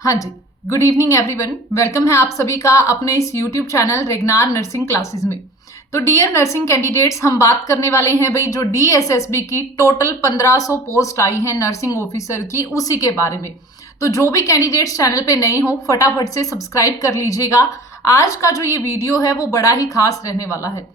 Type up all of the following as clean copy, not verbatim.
हाँ जी, good evening everyone. Welcome है आप सभी का अपने इस यूट्यूब चैनल रेगनार नर्सिंग क्लासेस में। तो डियर नर्सिंग कैंडिडेट्स, हम बात करने वाले हैं भाई जो डीएसएसबी की टोटल 1500 पोस्ट आई है नर्सिंग ऑफिसर की, उसी के बारे में। तो जो भी कैंडिडेट्स चैनल पे नए हो फटाफट से सब्सक्राइब कर लीजिएगा। आज का जो ये वीडियो है वो बड़ा ही खास रहने वाला है।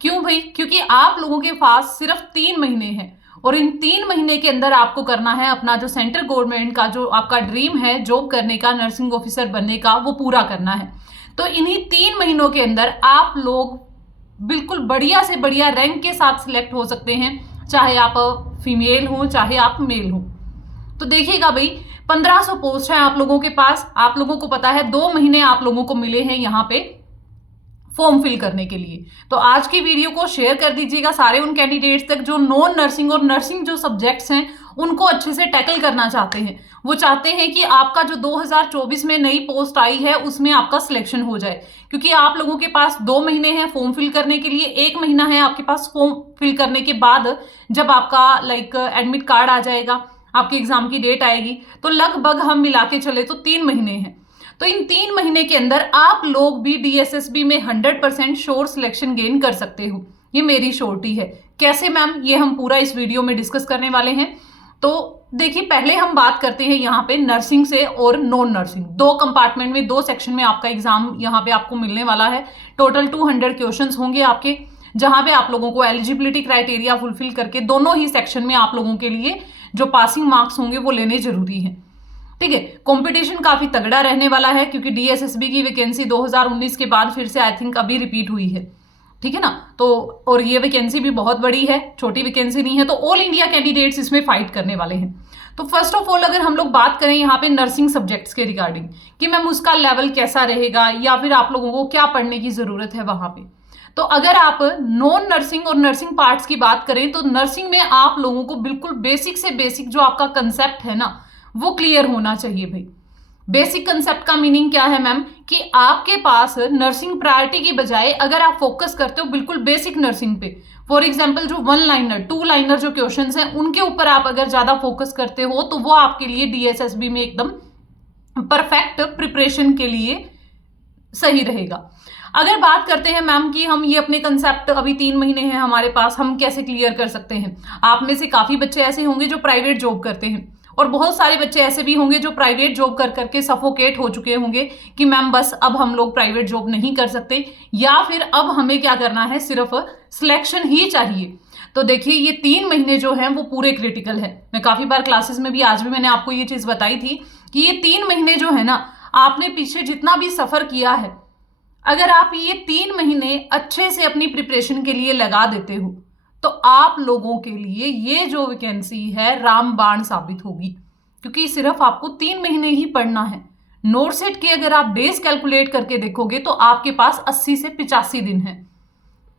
क्यों भाई? क्योंकि आप लोगों के पास सिर्फ 3 महीने हैं और इन 3 महीने के अंदर आपको करना है अपना जो सेंट्रल गवर्नमेंट का जो आपका ड्रीम है जॉब करने का, नर्सिंग ऑफिसर बनने का, वो पूरा करना है। तो इन्हीं 3 महीनों के अंदर आप लोग बिल्कुल बढ़िया से बढ़िया रैंक के साथ सिलेक्ट हो सकते हैं, चाहे आप फीमेल हो चाहे आप मेल हो। तो देखिएगा भाई, 1500 पोस्ट है आप लोगों के पास। आप लोगों को पता है 2 महीने आप लोगों को मिले हैं यहाँ पे फॉर्म फिल करने के लिए। तो आज की वीडियो को शेयर कर दीजिएगा सारे उन कैंडिडेट्स तक जो नॉन नर्सिंग और नर्सिंग जो सब्जेक्ट्स हैं उनको अच्छे से टैकल करना चाहते हैं। वो चाहते हैं कि आपका जो 2024 में नई पोस्ट आई है उसमें आपका सिलेक्शन हो जाए, क्योंकि आप लोगों के पास 2 महीने हैं फॉर्म फिल करने के लिए। 1 महीना है आपके पास फॉर्म फिल करने के बाद, जब आपका एडमिट कार्ड आ जाएगा, आपके एग्जाम की डेट आएगी, तो लगभग हम मिला के चले तो 3 महीने हैं। तो इन 3 महीने के अंदर आप लोग भी डीएसएसबी में 100% श्योर सिलेक्शन गेन कर सकते हो। ये मेरी श्योरिटी है। कैसे मैम? ये हम पूरा इस वीडियो में डिस्कस करने वाले हैं। तो देखिए, पहले हम बात करते हैं यहाँ पे नर्सिंग से और नॉन नर्सिंग। 2 कंपार्टमेंट में 2 सेक्शन में आपका एग्जाम यहाँ पे आपको मिलने वाला है। टोटल 200 क्वेश्चंस होंगे आपके, जहां पे आप लोगों को एलिजिबिलिटी क्राइटेरिया फुलफिल करके दोनों ही सेक्शन में आप लोगों के लिए जो पासिंग मार्क्स होंगे वो लेने जरूरी है। ठीक है, कंपटीशन काफी तगड़ा रहने वाला है, क्योंकि डीएसएसबी की वैकेंसी 2019 के बाद फिर से आई थिंक अभी रिपीट हुई है। ठीक है ना? तो और ये वैकेंसी भी बहुत बड़ी है, छोटी वैकेंसी नहीं है। तो ऑल इंडिया कैंडिडेट्स इसमें फाइट करने वाले हैं। तो फर्स्ट ऑफ ऑल अगर हम लोग बात करें यहाँ पे नर्सिंग सब्जेक्ट्स के रिगार्डिंग कि मैम उसका लेवल कैसा रहेगा या फिर आप लोगों को क्या पढ़ने की जरूरत है वहां पे, तो अगर आप नॉन नर्सिंग और नर्सिंग पार्ट्स की बात करें तो नर्सिंग में आप लोगों को बिल्कुल बेसिक से बेसिक जो आपका कंसेप्ट है ना वो क्लियर होना चाहिए भाई। बेसिक कंसेप्ट का मीनिंग क्या है मैम? कि आपके पास नर्सिंग प्रायोरिटी की बजाय अगर आप फोकस करते हो बिल्कुल बेसिक नर्सिंग पे, फॉर एग्जांपल जो 1 लाइनर 2 लाइनर जो क्वेश्चंस हैं उनके ऊपर आप अगर ज्यादा फोकस करते हो तो वो आपके लिए डीएसएसबी में एकदम परफेक्ट प्रिपरेशन के लिए सही रहेगा। अगर बात करते हैं मैम कि हम ये अपने कंसेप्ट अभी 3 महीने हैं हमारे पास, हम कैसे क्लियर कर सकते हैं। आप में से काफी बच्चे ऐसे होंगे जो प्राइवेट जॉब करते हैं और बहुत सारे बच्चे ऐसे भी होंगे जो प्राइवेट जॉब कर करके सफोकेट हो चुके होंगे कि मैम बस अब हम लोग प्राइवेट जॉब नहीं कर सकते, या फिर अब हमें क्या करना है, सिर्फ सिलेक्शन ही चाहिए। तो देखिए, ये 3 महीने जो हैं वो पूरे क्रिटिकल है। मैं काफी बार क्लासेस में भी, आज भी मैंने आपको ये चीज बताई थी कि ये 3 महीने जो है ना, आपने पीछे जितना भी सफर किया है, अगर आप ये 3 महीने अच्छे से अपनी प्रिपरेशन के लिए लगा देते हो तो आप लोगों के लिए ये जो वैकेंसी है रामबाण साबित होगी, क्योंकि सिर्फ आपको 3 महीने ही पढ़ना है। नोटसेट के अगर आप डेज कैलकुलेट करके देखोगे तो आपके पास 80 से 85 दिन है।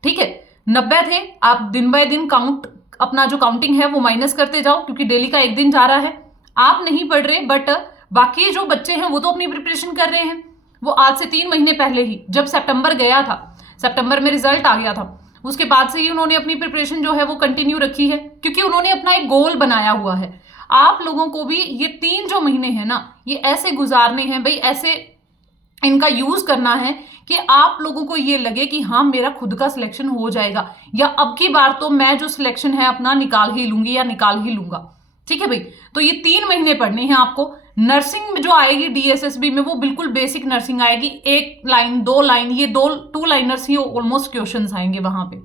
ठीक है, 90 थे, आप दिन बाय दिन काउंट अपना जो काउंटिंग है वो माइनस करते जाओ, क्योंकि डेली का 1 दिन जा रहा है। आप नहीं पढ़ रहे, बट बाकी जो बच्चे हैं वो तो अपनी प्रिपरेशन कर रहे हैं। वो आज से 3 महीने पहले ही, जब सितंबर गया था, सितंबर में रिजल्ट आ गया था, उसके बाद से ही उन्होंने अपनी प्रिपरेशन जो है वो कंटिन्यू रखी है, क्योंकि उन्होंने अपना एक गोल बनाया हुआ है। आप लोगों को भी ये 3 जो महीने हैं ना, ये ऐसे गुजारने हैं भाई, ऐसे इनका यूज करना है कि आप लोगों को ये लगे कि हाँ मेरा खुद का सिलेक्शन हो जाएगा, या अब की बार तो मैं जो सिलेक्शन है अपना निकाल ही लूंगी या निकाल ही लूंगा। ठीक है भाई, तो ये 3 महीने पढ़ने हैं आपको। नर्सिंग में जो आएगी डीएसएसबी में वो बिल्कुल बेसिक नर्सिंग आएगी, 1 लाइन 2 लाइन, ये 2 लाइनर्स ही ऑलमोस्ट क्वेश्चंस आएंगे वहां पे।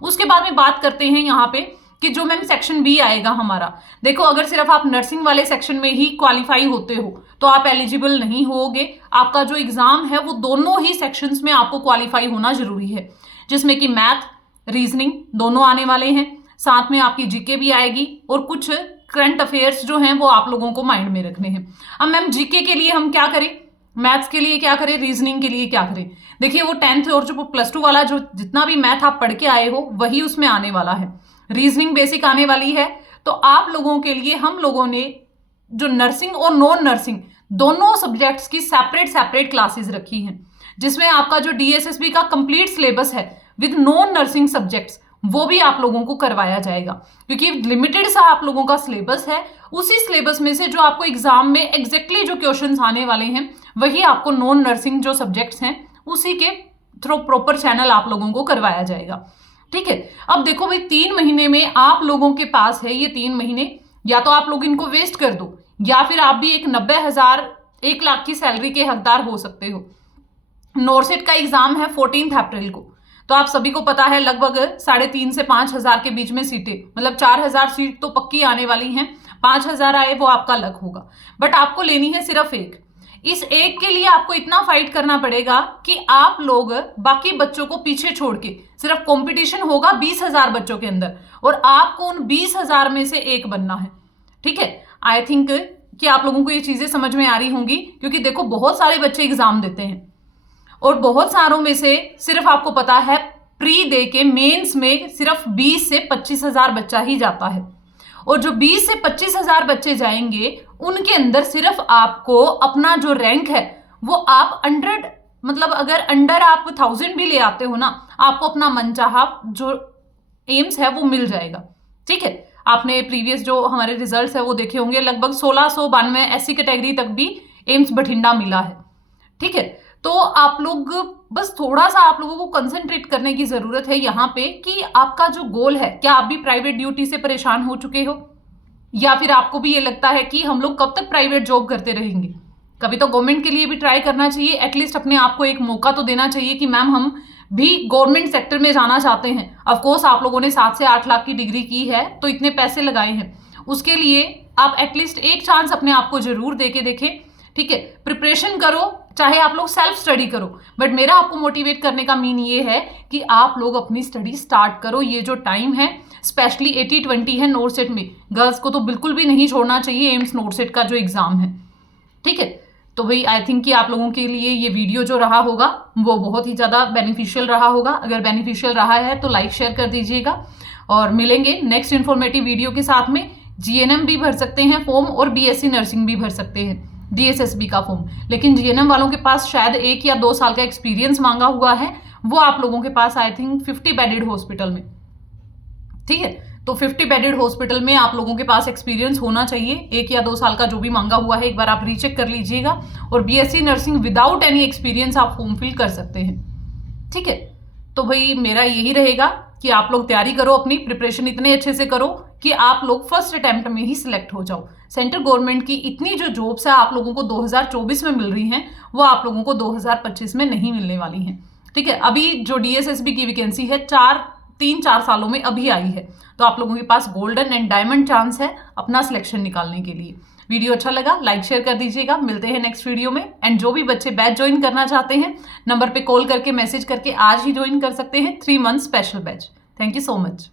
उसके बाद में बात करते हैं यहाँ पे कि जो मैम सेक्शन बी आएगा हमारा। देखो, अगर सिर्फ आप नर्सिंग वाले सेक्शन में ही क्वालिफाई होते हो तो आप एलिजिबल नहीं होगे। आपका जो एग्जाम है वो दोनों ही सेक्शंस में आपको क्वालिफाई होना जरूरी है, जिसमें कि मैथ, रीजनिंग दोनों आने वाले हैं, साथ में आपकी जीके भी आएगी और कुछ करंट अफेयर्स जो हैं वो आप लोगों को माइंड में रखने हैं। अब मैम जीके के लिए हम क्या करें, मैथ्स के लिए क्या करें, रीजनिंग के लिए क्या करें? देखिए, वो 10th और जो +2 वाला जो जितना भी मैथ आप पढ़ के आए हो वही उसमें आने वाला है। रीजनिंग बेसिक आने वाली है। तो आप लोगों के लिए हम लोगों ने जो नर्सिंग और नॉन नर्सिंग दोनों सब्जेक्ट्स की सेपरेट क्लासेस रखी हैं, जिसमें आपका जो डीएसएसबी का कंप्लीट सिलेबस है विद नॉन नर्सिंग सब्जेक्ट्स वो भी आप लोगों को करवाया जाएगा, क्योंकि लिमिटेड सा आप लोगों का सिलेबस है। उसी सिलेबस में से जो आपको एग्जाम में एग्जैक्टली जो क्वेश्चंस आने वाले हैं वही आपको नॉन नर्सिंग जो सब्जेक्ट्स हैं उसी के थ्रू प्रॉपर चैनल आप लोगों को करवाया जाएगा। ठीक है, अब देखो भाई 3 महीने में आप लोगों के पास है ये 3 महीने, या तो आप लोग इनको वेस्ट कर दो या फिर आप भी एक 90,000 1 लाख की सैलरी के हकदार हो सकते हो। नॉर्सेट का एग्जाम है 14 अप्रैल को, तो आप सभी को पता है लगभग 3,500 से 5,000 के बीच में सीटें, मतलब 4,000 सीट तो पक्की आने वाली हैं। 5,000 आए वो आपका लक होगा, बट आपको लेनी है सिर्फ एक। इस एक के लिए आपको इतना फाइट करना पड़ेगा कि आप लोग बाकी बच्चों को पीछे छोड़ के, सिर्फ कंपटीशन होगा 20,000 बच्चों के अंदर और आपको उन 20,000 में से एक बनना है। ठीक है, आई थिंक कि आप लोगों को ये चीजें समझ में आ रही होंगी, क्योंकि देखो बहुत सारे बच्चे एग्जाम देते हैं और बहुत सारों में से सिर्फ आपको पता है प्री दे के मेंस में सिर्फ 20 से 25,000 बच्चा ही जाता है, और जो 20 से 25,000 बच्चे जाएंगे उनके अंदर सिर्फ आपको अपना जो रैंक है वो आप 100, मतलब अगर अंडर आप 1000 भी ले आते हो ना, आपको अपना मनचाहा जो एम्स है वो मिल जाएगा। ठीक है, आपने प्रीवियस जो हमारे रिजल्ट्स है वो देखे होंगे, लगभग 1692 ऐसी कैटेगरी तक भी एम्स बठिंडा मिला है। ठीक है, तो आप लोग बस थोड़ा सा आप लोगों को कंसंट्रेट करने की जरूरत है यहाँ पे कि आपका जो गोल है, क्या आप भी प्राइवेट ड्यूटी से परेशान हो चुके हो, या फिर आपको भी ये लगता है कि हम लोग कब तक प्राइवेट जॉब करते रहेंगे। कभी तो गवर्नमेंट के लिए भी ट्राई करना चाहिए, एटलीस्ट अपने आप को एक मौका तो देना चाहिए कि मैम हम भी गवर्नमेंट सेक्टर में जाना चाहते हैं। ऑफकोर्स आप लोगों ने 7 से 8 लाख की डिग्री की है तो इतने पैसे लगाए हैं, उसके लिए आप एटलीस्ट एक चांस अपने आप को जरूर दे के देखें। ठीक है, प्रिपरेशन करो, चाहे आप लोग सेल्फ स्टडी करो, बट मेरा आपको मोटिवेट करने का मीन ये है कि आप लोग अपनी स्टडी स्टार्ट करो। ये जो टाइम है स्पेशली 80-20 है नॉर्सेट में, गर्ल्स को तो बिल्कुल भी नहीं छोड़ना चाहिए एम्स नॉर्सेट का जो एग्जाम है। ठीक है, तो भाई आई थिंक कि आप लोगों के लिए ये वीडियो जो रहा होगा वो बहुत ही ज़्यादा बेनिफिशियल रहा होगा। अगर बेनिफिशियल रहा है तो लाइक शेयर कर दीजिएगा, और मिलेंगे नेक्स्ट इन्फॉर्मेटिव वीडियो के साथ में। GNM भी भर सकते हैं फॉर्म और BSc नर्सिंग भी भर सकते हैं, DSSB का फॉर्म, लेकिन GNM वालों के पास शायद 1 या 2 साल का एक्सपीरियंस मांगा हुआ है, वो आप लोगों के पास आई थिंक 50 बेडेड हॉस्पिटल में। ठीक है, तो 50 बेडेड हॉस्पिटल में आप लोगों के पास एक्सपीरियंस होना चाहिए, 1 या 2 साल का जो भी मांगा हुआ है, एक बार आप रीचेक कर लीजिएगा। और BSc nursing without any experience आप फॉर्म फिल कर सकते हैं। ठीक है, तो भाई मेरा यही रहेगा कि आप लोग तैयारी करो, अपनी प्रिपरेशन इतने अच्छे से करो कि आप लोग फर्स्ट अटेम्प्ट में ही सिलेक्ट हो जाओ। सेंट्रल गवर्नमेंट की इतनी जो जॉब्स है आप लोगों को 2024 में मिल रही हैं, वो आप लोगों को 2025 में नहीं मिलने वाली हैं। ठीक है, अभी जो DSSB की वैकेंसी है 3-4 सालों में अभी आई है, तो आप लोगों के पास गोल्डन एंड डायमंड चांस है अपना सिलेक्शन निकालने के लिए। वीडियो अच्छा लगा लाइक शेयर कर दीजिएगा, मिलते हैं नेक्स्ट वीडियो में। एंड जो भी बच्चे बैच ज्वाइन करना चाहते हैं नंबर पे कॉल करके मैसेज करके आज ही ज्वाइन कर सकते हैं 3 month special batch. Thank you so much.